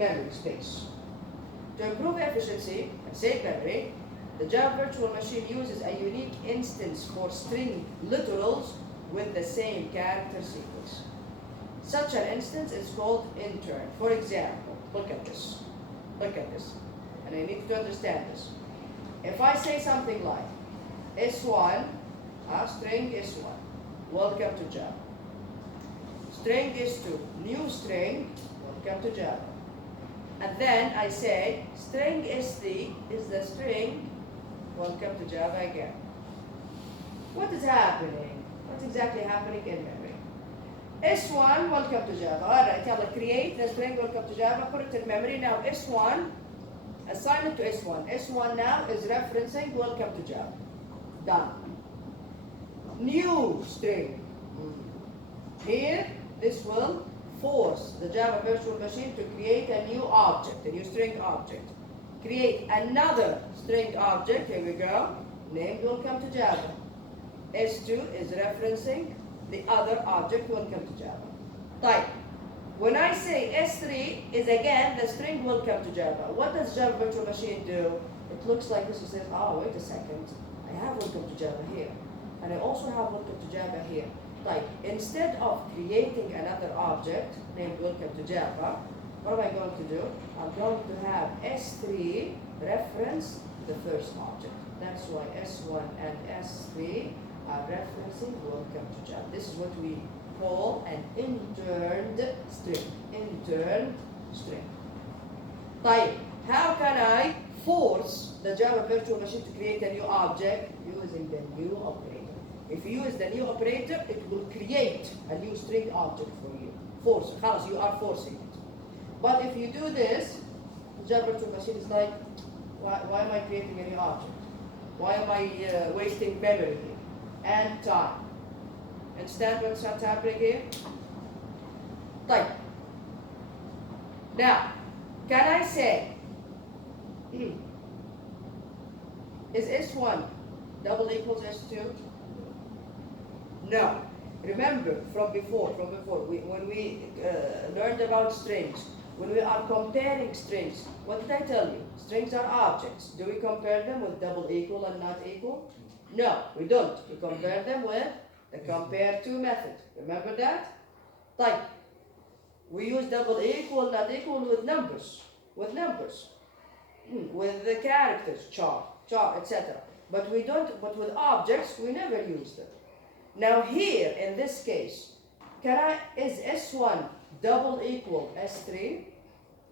memory space. To improve efficiency and save memory, the Java virtual machine uses a unique instance for string literals with the same character sequence. Such an instance is called intern. For example, look at this. Look at this. And I need to understand this. If I say something like S1, string S1, welcome to Java. String S2, new string, welcome to Java. And then I say string S3 is the string, welcome to Java again. What is happening? What's exactly happening in memory? S1, welcome to Java. All right, yalla, create the string, welcome to Java, put it in memory. Now S1, assign it to S1. S1 now is referencing welcome to Java. Done. New string. Here, this will force the Java virtual machine to create a new object, a new string object. Create another string object, here we go, named welcome to Java. S2 is referencing the other object, welcome to Java. Type. When I say S3 is again the string welcome to Java, what does Java virtual machine do? It looks like this. It says, oh, wait a second, I have welcome to Java here. And I also have welcome to Java here. Like, instead of creating another object named welcome to Java, what am I going to do? I'm going to have S3 reference the first object. That's why S1 and S3 are referencing welcome to Java. This is what we call an interned string. Interned string. Type. How can I force the Java virtual machine to create a new object? Using the new operator. If you use the new operator, it will create a new string object for you. Force. Khalas, you are forcing it. But if you do this, the Java virtual machine is like, why am I creating a new object? Why am I wasting memory here? And time. Understand what's happening here? Type. Now, can I say, is S1 double equals S2? No. Remember from before, when we learned about strings, when we are comparing strings, what did I tell you? Strings are objects. Do we compare them with double equal and not equal? No, we don't. We compare them with the compare to method. Remember that? Type. We use double equal, not equal with numbers. With numbers. With the characters, char, etc. But we don't, but with objects, we never use them. Now here, in this case, is S1 double equal S3?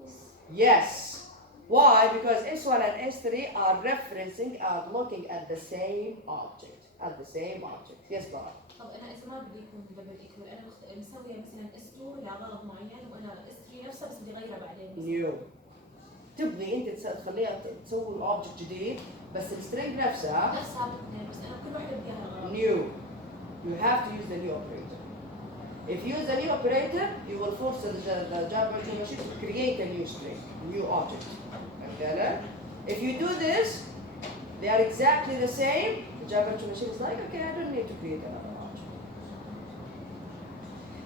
Yes. Yes. Why? Because S1 and S3 are looking at the same object. Yes, Bob. طب انا اذا ما بدي يكون دبل ايكوال انا مسويه مثلا S2 لغرض معين وانا S3 نفسها بس بدي اغيرها بعدين. نيو. تبغي انت تخليها تسوي اوبجكت جديد بس السترينج نفسها بالاثنين بس انا كل وحده بدي اياها غرض. new. You have to use the new operator. If you use the new operator, you will force the Java virtual machine to create a new string, new object. Okay? If you do this, they are exactly the same. The Java virtual machine is like, okay, I don't need to create another object.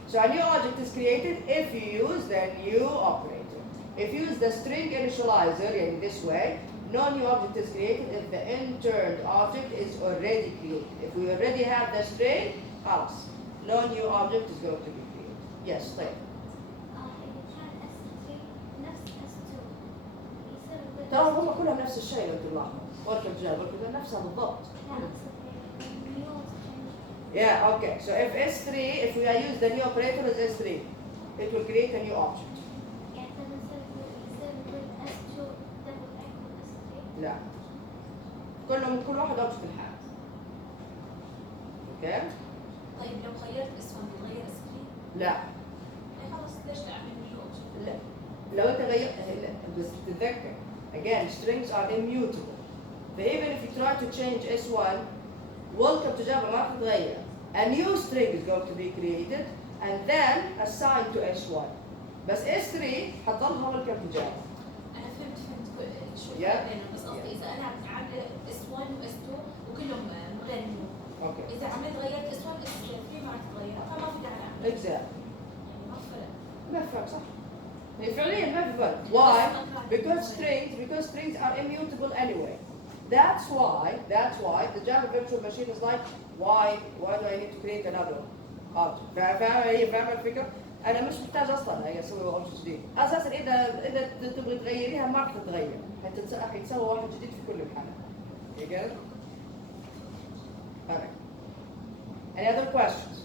So a new object is created if you use the new operator. If you use the string initializer in this way, no new object is created if the interned object is already created. If we already have the string, خلاص, no new object is going to be created. Yes, طيب. إذا كان S3 نفس S2 يصير ترى هم كلهم نفس الشيء لو تلاحظوا. وركب جاب وركب نفسها بالضبط. Yeah, okay. So if S3, if we use the new operator as S3, it will create a new object. لا كل واحد اوبجكت الحال. اوكي؟ طيب لو غيرت اسمها بتغير سكرين؟ لا. خلاص ليش اعمل نيو اوبجكت؟ لا لو انت غيرت بس تتذكر again strings are immutable. Even if you try to change S1, welcome to Java ما تتغير. A new string is going to be created and then assigned to S1. بس S3 حتظلها welcome to Java. انا فهمت شو Yeah. بينهم بس قصدي اذا انا عامله S1 وS2 وكلهم غير نيو. اوكي. اذا عملت غيرت S1 S3 ما عاد تتغير فما في داعي اعمل. Exactly. يعني ما فرق. ما فرق صح. فعليا ما في فرق. Why? Because strings are immutable anyway. That's why the Java virtual machine is like, why do I need to create another object? فاهم الفكرة؟ أنا مش محتاج أصلا هي أسوي اوبجكت جديد. أساسا إذا تبغي تغيريها ما راح تتغير، حيتسوى واحد جديد في كل الحالات. You get it? Alright. Any other questions?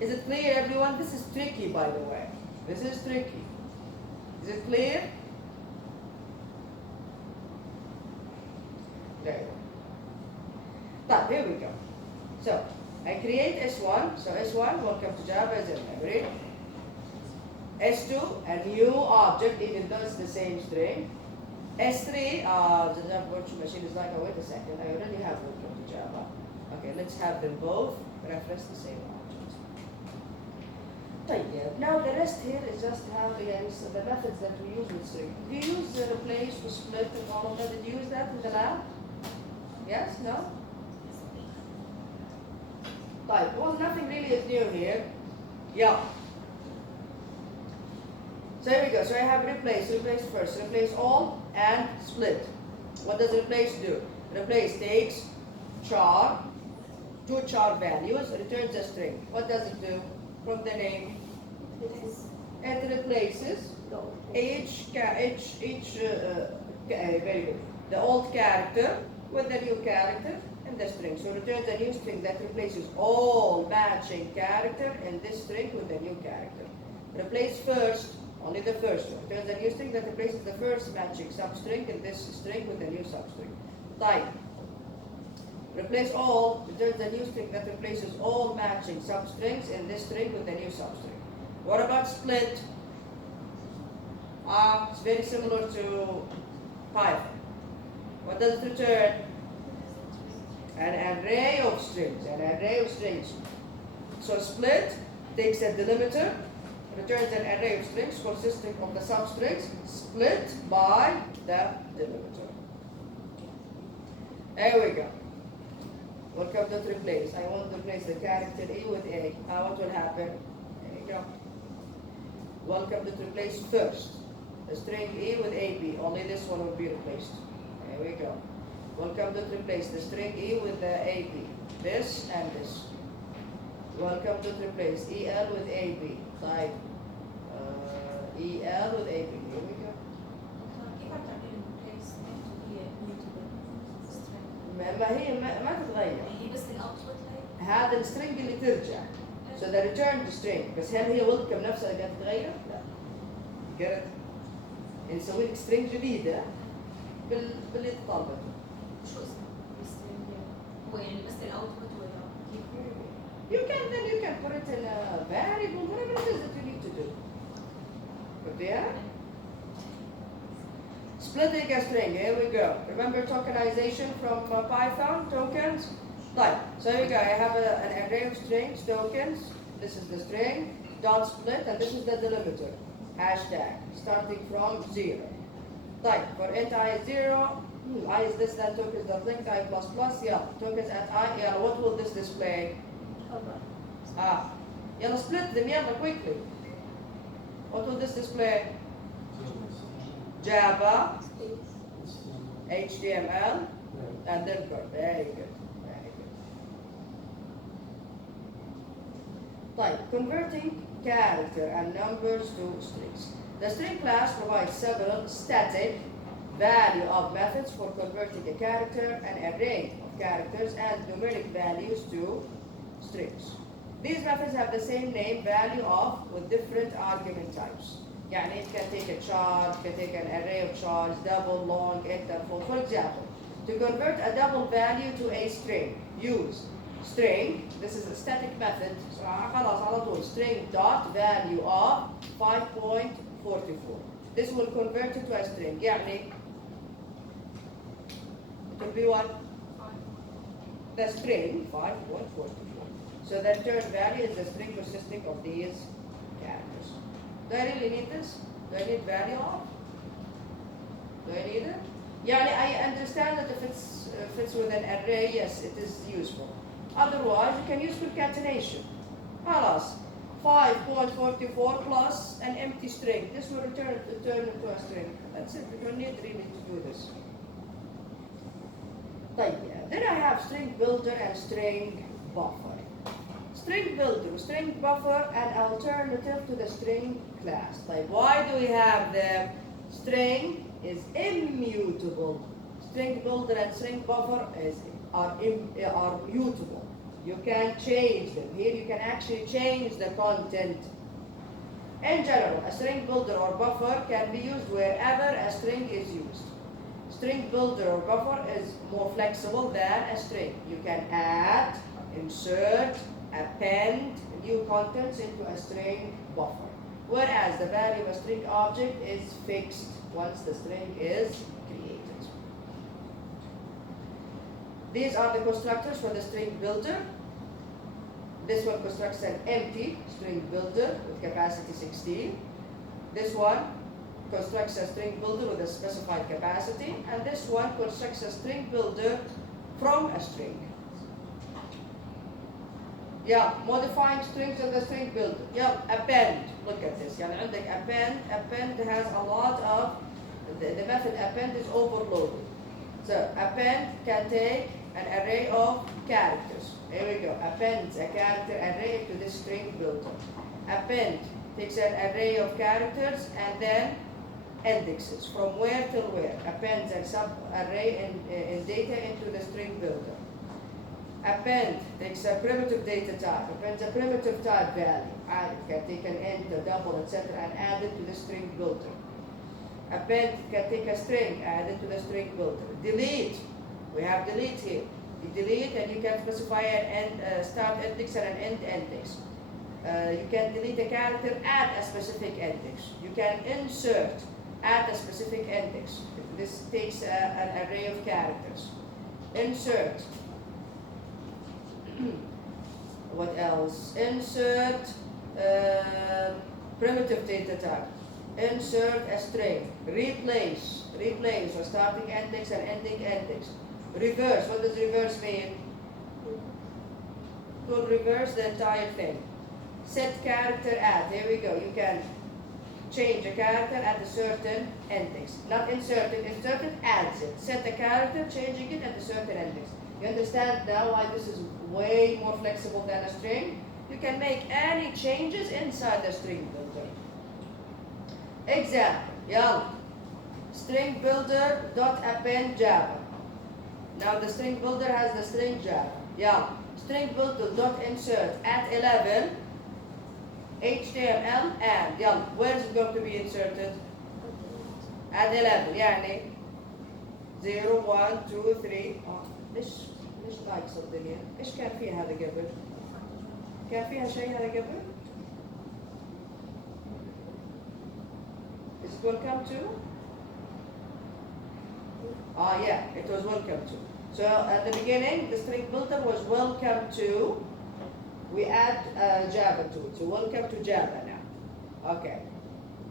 Is it clear, everyone? This is tricky, by the way. This is tricky. Is it clear? There you go. But here we go. So I create S1. So S1, welcome to Java as a memory. S2, a new object, even though it's the same string. S3, the Java virtual machine is like, oh, wait a second, I already have welcome to Java. Okay, let's have them both reference the same object. طيب, now the rest here is just how the methods that we use with string. Do you use replace, split, and all of that? Did you use that in the lab? Yes? No? طيب, well, nothing really is new here. Yeah. So here we go. So I have replace first, replace all, and split. What does replace do? Replace takes char, two char values, returns a string. What does it do? From the name, it replaces very good, the old character with the new character in the string. So returns a new string that replaces all matching character in this string with the new character. Replace first, only the first one. Returns a new string that replaces the first matching substring in this string with a new substring. Type. Replace all, returns a new string that replaces all matching substrings in this string with a new substring. What about split? It's very similar to Python. What does it return? An array of strings, So split takes a delimiter, returns an array of strings consisting of the substrings split by the delimiter. There we go. Welcome to replace. I want to replace the character E with A. What will happen? There you go. Welcome to replace first. The string E with AB. Only this one will be replaced. There we go. Welcome to replace the string E with the AB. This and this. Welcome to replace EL with AB. Type EL with AB. Here we go. كيف عم تعمل replace هي mutable string؟ ما هي ما تتغير. هي بس الاوتبوت هي؟ هذا السترنج اللي ترجع. So the return string. بس هل هي welcome نفسها اللي قاعدة تتغير؟ لا. Get it؟ نسوي لك string جديدة باللي تطلبه. شو اسمه السترينج؟ هو يعني بس الاوتبوت ولا كيف؟ You can put it in a variable, whatever it is that you need to do. But yeah? Splitting a string, here we go. Remember tokenization from Python, tokens? Right, so here we go. I have an array of strings, tokens. This is the string, dot split, and this is the delimiter. Hashtag, starting from 0. Right, for int I is 0, I is this, that tokens dot length, I plus plus, yeah. Tokens at I, yeah, what will this display? Yalla split them, yalla, quickly. What will this display? Java, HTML, and then code. Very good. Very good. Type. Converting character and numbers to strings. The string class provides several static value of methods for converting a character, an array of characters, and numeric values to strings. These methods have the same name value of with different argument types. يعني it can take a char, it can take an array of chars, double, long, int, and full. For example, to convert a double value to a string, use string, this is a static method, so خلاص على طول, string dot value of 5.44. This will convert it to a string. يعني it will be what? The string 5.44. So the return value is the string consisting of these characters. Do I really need this? Do I need value of? Do I need it? Yeah, I understand that if it's fits with an array, yes, it is useful. Otherwise, you can use concatenation. خلاص. 5.44 plus an empty string. This will turn into a string. That's it. We don't need really to do this. Then I have string builder and string buffer. String builder, string buffer, an alternative to the string class. Why do we have them? String is immutable. String builder and string buffer are mutable. You can change them. Here you can actually change the content. In general, a string builder or buffer can be used wherever a string is used. String builder or buffer is more flexible than a string. You can add, insert, append new contents into a string buffer. Whereas the value of a string object is fixed once the string is created. These are the constructors for the string builder. This one constructs an empty string builder with capacity 16. This one constructs a string builder with a specified capacity, and this one constructs a string builder from a string. Yeah, modifying strings in the string builder. Yeah, append. Look at this. يعني عندك append has a lot of the method append is overloaded. So append can take an array of characters. Here we go. Appends a character array to this string builder. Append takes an array of characters and then indexes from where till where. Appends a sub array in data into the string builder. Append takes a primitive data type. Appends a primitive type value. Add it can take an int, a double, etc. and add it to the string builder. Append can take a string, add it to the string builder. Delete. We have delete here. You delete and you can specify an end, start index and an end index. You can delete a character at a specific index. You can insert at a specific index. This takes an array of characters. Insert. What else? Insert primitive data type. Insert a string. Replace. Replace or starting index and ending index. Reverse. What does reverse mean? To reverse the entire thing. Set character at. Here we go. You can change a character at a certain index. Not insert it. Insert it adds it. Set a character, changing it at a certain index. You understand now why this is way more flexible than a string? You can make any changes inside the string builder. Example. Yalla. String builder dot append Java. Now the string builder has the string Java. Yeah. String builder dot insert at 11 HTML and yeah. Where is it going to be inserted? At 11. يعني 0 1 2 3 ليش ناقص الدنيا؟ ايش كان فيها هذا قبل؟ كان فيها شيء هذا قبل؟ Is it welcome to? Yeah, it was welcome to. So at the beginning, the string builder was welcome to. We add Java to it. So welcome to Java now. Okay.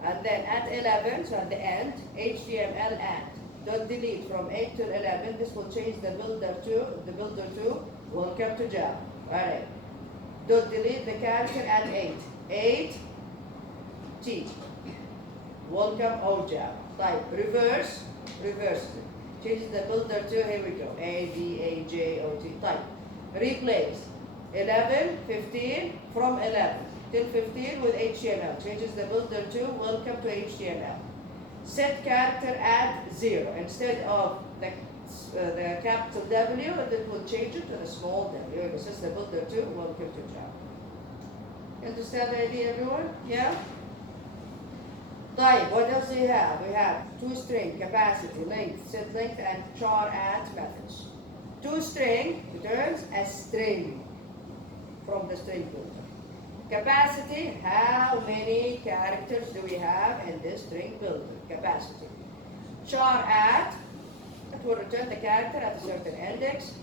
And then at 11, so at the end, HTML add. Dot delete from 8 to 11. This will change the builder to welcome to Java. Alright. Dot delete the character at 8. 8 T. Welcome O Java. Type reverse. Reverse. Changes the builder to, here we go, A-D-A-J-O-T. Type. Replace. 11, 15 from 11 till 15 with HTML. Changes the builder to welcome to HTML. Set character at 0. Instead of the capital W, it will change it to the small w. This is the builder to welcome to Java. You understand the idea, everyone? Yeah? Type. What else do we have? We have toString, capacity, length, set length, and char at methods. ToString returns a string from the string builder. Capacity, how many characters do we have in this string builder? Capacity. Char at, it will return the character at a certain index.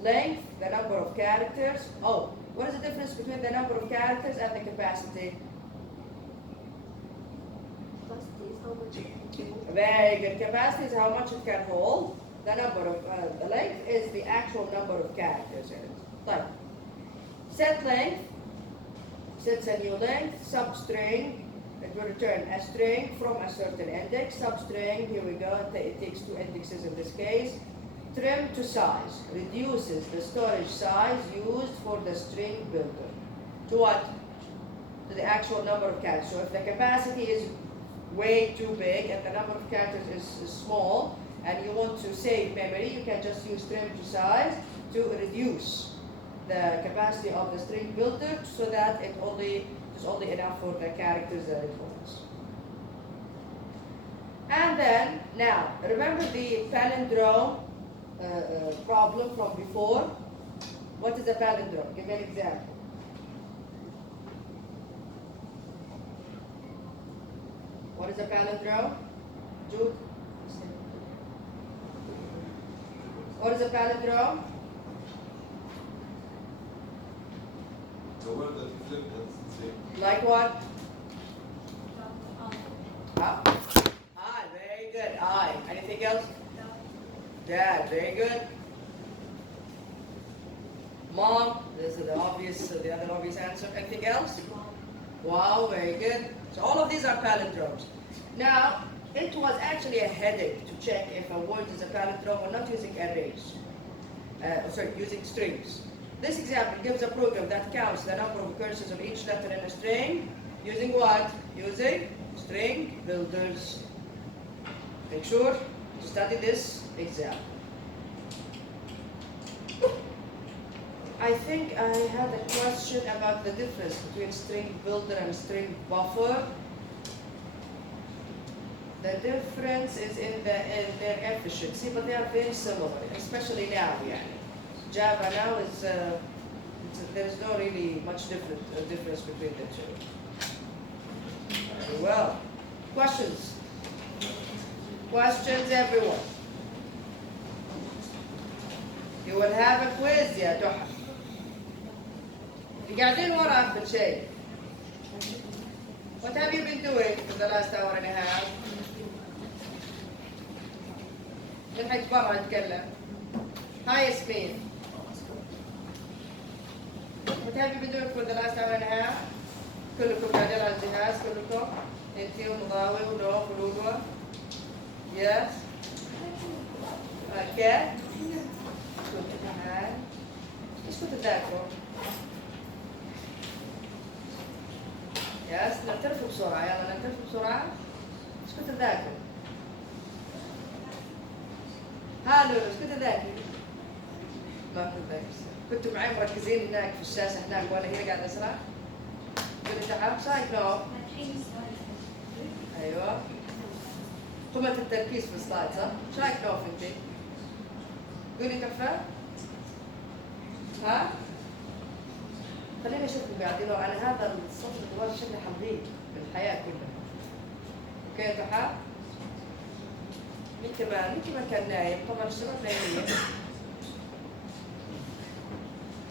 Length, the number of characters. Oh, what is the difference between the number of characters and the capacity? Very good. Capacity is how much it can hold. The number of the length is the actual number of characters in it. Type. Set length. sets a new length, substring, it will return a string from a certain index, substring, here we go, it takes 2 indexes in this case. Trim to size, reduces the storage size used for the string builder. To what? To the actual number of characters. So if the capacity is way too big and the number of characters is small, and you want to save memory, you can just use trim to size to reduce the capacity of the string builder so that it is only enough for the characters that it holds. And then, now, remember the palindrome problem from before? What is a palindrome? Give me an example. What is a palindrome? Jude? What is a palindrome? The word that you flip, that's the same. Like what? Ah, very good. I. Anything else? Yeah, very good. Mom, this is the other obvious answer. Anything else? Wow, very good. So all of these are palindromes. Now, it was actually a headache to check if a word is a palindrome or not using arrays. Using strings. This example gives a program that counts the number of occurrences of each letter in a string using what? Using string builders. Make sure to study this example. I think I had a question about the difference between string builder and string buffer. The difference is in their efficiency, but they are very similar, especially now. Java now is there's no really much difference between the two. Very well. Questions? Questions, everyone? You will have a quiz, يا تحف. اللي قاعدين وراك بالشيء. What have you been doing for the last hour and a half? نلحق برا نتكلم. Hi, Yasmin. What have you been doing for the last hour and a half? كلكم قاعدين على الجهاز كلكم؟ انتي ومضاوي ونوف ولولوة؟ Yes? Okay? كنتوا معاي؟ ايش كنتوا تذاكروا؟ يس نعترف بسرعة، يلا نعترف بسرعة. ايش كنتوا تذاكروا؟ ها لولو ايش كنتوا تذاكروا؟ ما كنت ذاكر. كنتوا معي مركزين هناك في الشاشة هناك وانا هنا قاعد اسرع؟ قولي تعال، ايش رايك نوف؟ ايوه. قمة التركيز في السلايد صح؟ ايش رايك نوف انتي؟ قولي تحفة؟ ها؟ خليني اشوفكم قاعدين على هذا الصف الطوال بشكل حقيقي في الحياة كلها. اوكي يا تحفة؟ مين كمان كان نايم؟ طبعا الشباب نايمين.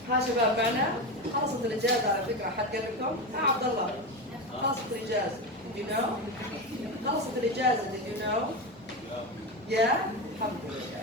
ها شباب معنا؟ خلصت الإجازة على فكرة، حد قال لكم؟ عبد الله خلصت الإجازة. Did you know? خلصت الإجازة. Did you know? Yeah? الحمد لله.